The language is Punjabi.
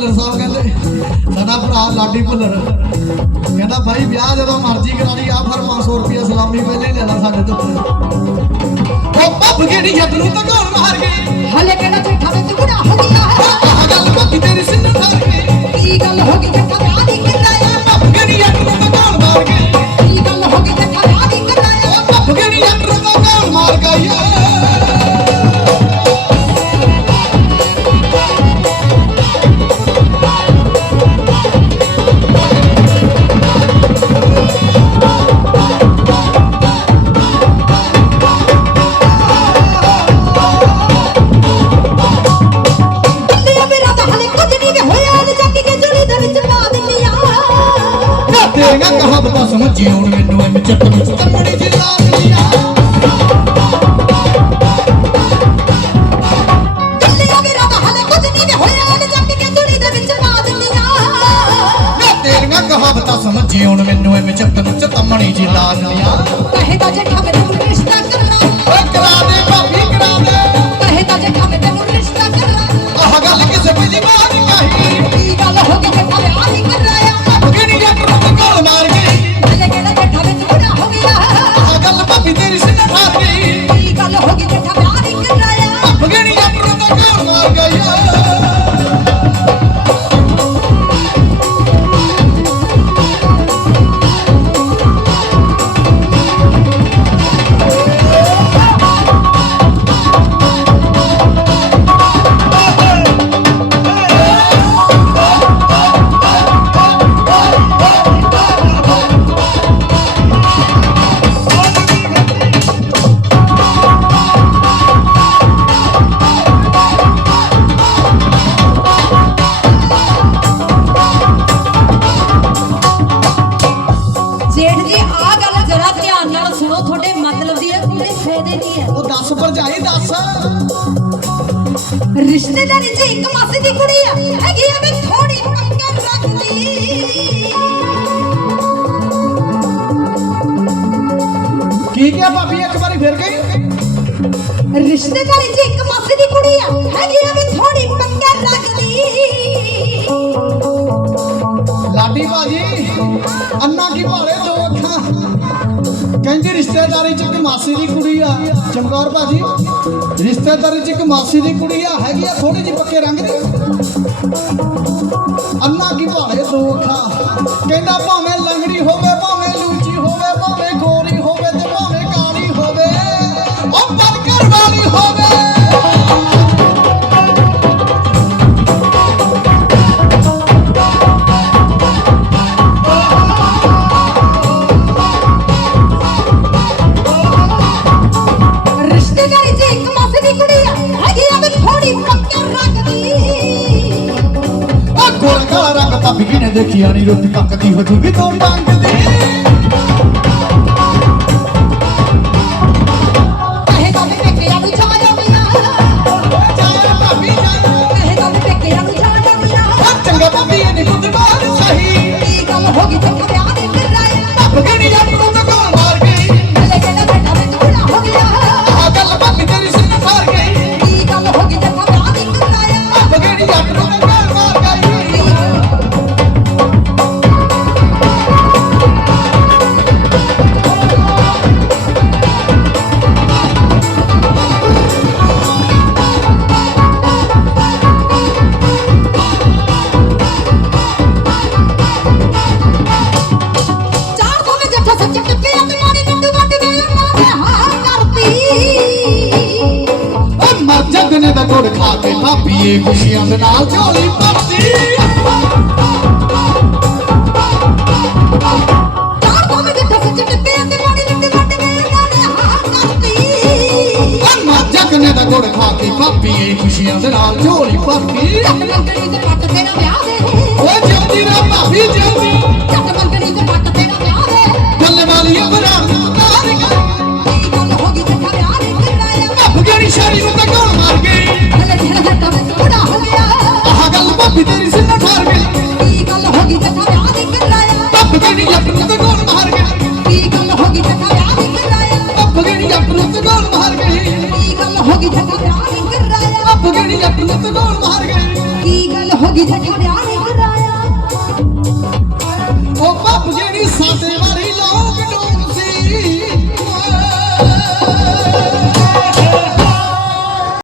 ਭੁੱਲਰ ਸਾਹਿਬ ਕਹਿੰਦੇ ਸਾਡਾ ਭਰਾ ਲਾਡੀ ਭੁੱਲਰ। ਕਹਿੰਦਾ ਭਾਈ ਵਿਆਹ ਜਦੋਂ ਮਰਜ਼ੀ ਕਰਾਣੀ ਆ ਫਿਰ 500 ਰੁਪਏ ਸਲਾਮੀ ਪਹਿਲੇ ਲੈ ਲੈ ਸਾਡੇ ਤੋਂ। ਉਹ ਪੱਪ ਜਿਹੜੀ ਜੱਟ ਨੂੰ ਮਾਰ ਗਈ ਹਲੇ ਕਿਹੜਾ ਝੂਠਾ ਤੇ ਗੁਨਾਹ ਹੋਇਆ ਹੈ? ਆਹ ਗੱਲ ਮੁੱਕ ਤੇਰੀ ਸਿੰਨ ਧਰ ਕੀ ਗੱਲ ਹੋ ਗਈ? ਜਿਉਣ ਮੈਨੂੰ ਐਵੇਂ ਚੱਤ ਵਿੱਚ ਤੱਕੜੀ ਜੀ ਰਾਤ ਦੀ ਆ ਕਹਾਵਤਾਂ ਸਮਝੀ ਹੁਣ ਮੈਨੂੰ ਐਵੇਂ ਚੱਤ ਨੂੰ ਚਤਮਣੀ ਜੀ ਲਾਜ ਲਿਆ ਕਹੇ ਤਾਂ ਜੱਠਾ ਮੈਨੂੰ ਰਿਸ਼ਤਾ ਕਰਨਾ ਓ ਕਰਾ ਦੇ ਭਾਬੀ ਉਹ ਦੱਸ ਭਰਜਾਈ ਦੱਸ। ਰਿਸ਼ਤੇਦਾਰੀ ਚ ਇੱਕ ਮਾਸੀ ਦੀ ਕੁੜੀ ਆ ਹੈਗੀ ਆ ਵੀ ਥੋੜੀ ਅੰਕਰ ਰੰਗ ਕੀ ਕਿਹਾ ਭਾਬੀ ਇੱਕ ਵਾਰੀ ਫਿਰ ਗਈ ਰਿਸ਼ਤੇਦਾਰੀ ਚ ਇੱਕ ਮਾਸੀ ਦੀ ਕੁੜੀ ਆ ਹੈਗੀ ਆ ਵੀ ਥੋੜੀ ਅੰਕਰ ਰੰਗ ਲਾਡੀ ਬਾਜੀ ਅੰਨਾ ਕੀ ਭਾਲੇ ਦੋ ਅੱਖਾਂ। ਕਹਿੰਦੀ ਰਿਸ਼ਤੇਦਾਰੀ ਚ ਇੱਕ ਮਾਸੀ ਦੀ ਕੁੜੀ ਆ, ਚਮਕੌਰ ਭਾਜੀ। ਰਿਸ਼ਤੇਦਾਰੀ ਚ ਇੱਕ ਮਾਸੀ ਦੀ ਕੁੜੀ ਆ, ਹੈਗੀ ਆ ਥੋੜੀ ਜਿਹੀ ਪੱਕੇ ਰੰਗ ਦੀ। ਅੰਨਾ ਕੀ ਭਾਲੇ ਦੋਖਾ ਕਹਿੰਦਾ ਭਾਵੇਂ ਲੰਗੜੀ ਹੋਵੇ ਦੇਖਿਆ ਨਹੀਂ ਰੁੱਤ ਕੱਕਦੀ ਹੋ ਜੂਗੀ ਮੰਗਦੀ। ਪੀਏ ਖੁਸ਼ੀਆਂ ਦੇ ਨਾਲ ਝੋਲੀ ਭਰਦੀ। ਜਗਨੇ ਦਾ ਗੁੜ ਖੁਸ਼ੀਆਂ ਦੇ ਨਾਲ ਝੋਲੀ ਭਰਦੀ।